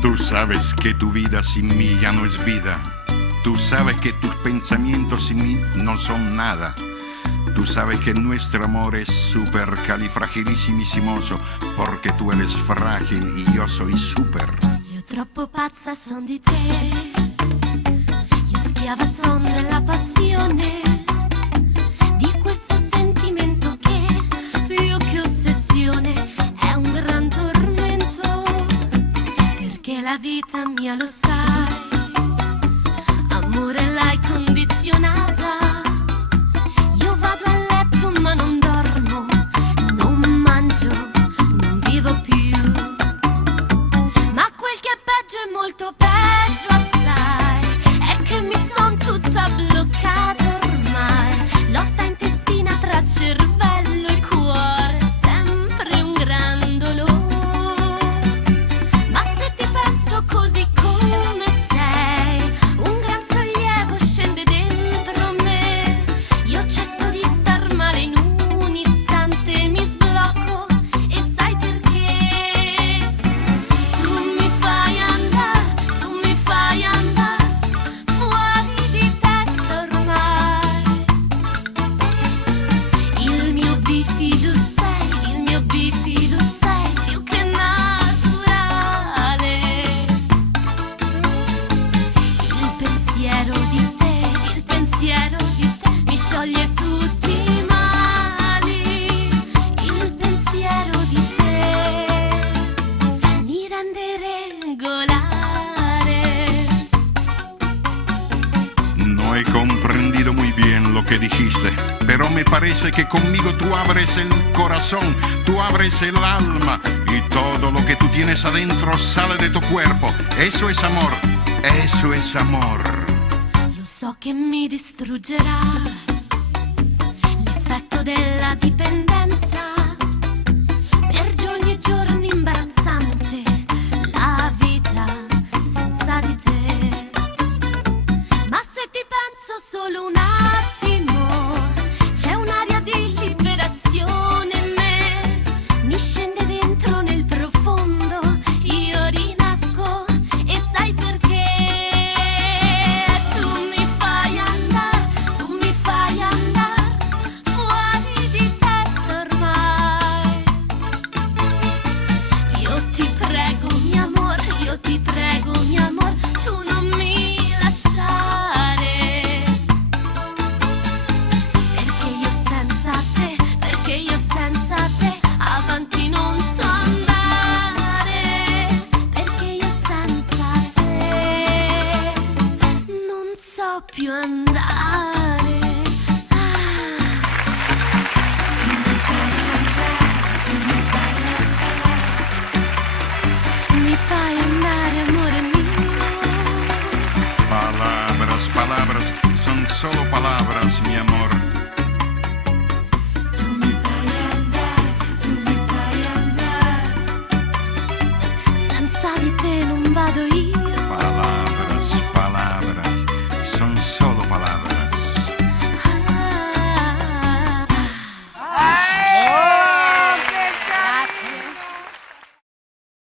Tú sabes que tu vida sin mí ya no es vida. Tú sabes que tus pensamientos sin mí no son nada. Tú sabes que nuestro amor es supercalifragilisimissimoso porque tú eres frágil y yo soy super. Io troppo pazza son di te, io schiava son della passione, di questo sentimento che più che ossessione è un gran tormento, perché la vita mia lo sai, amore l'hai condizionata. Io vado a letto ma non dormo, non mangio, non vivo più. Ma quel che è peggio è molto peggio assai, è che mi son tutta bloccata ormai. Lotta intestina tra cervello e cuore, sempre un gran dolore. Ma se ti penso così come sei, un gran sollievo scende dentro me. Io cesso di star male in un istante, mi sblocco e sai perché? Tu mi fai andare fuori di testa ormai. Il mio bifido sei più che naturale. Il pensiero di te mi scioglie tutti i mali. Il pensiero di te mi rende regolare. No he comprendido muy bien lo que dijiste, pero me parece que conmigo tú abres el corazón, tú abres el alma y todo lo que tú tienes adentro sale de tu cuerpo. Eso es amor, eso es amor. Lo so che mi distruggerà l'effetto della dipendenza, per giorni e giorni imbarazzante la vita senza di te. Ma se ti penso solo un attimo, c'è un'aria di liberazione in me, mi scende dentro nel profondo, io rinasco e sai perché? Tu mi fai andare fuori di testa ormai. Io ti prego mio amor, tu non mi lasciare, perché io senza te avanti non so andare, perché io senza te non so più andare. Tu mi fai andare, amore mio. Palabras, palabras, son solo palabras, mi amor.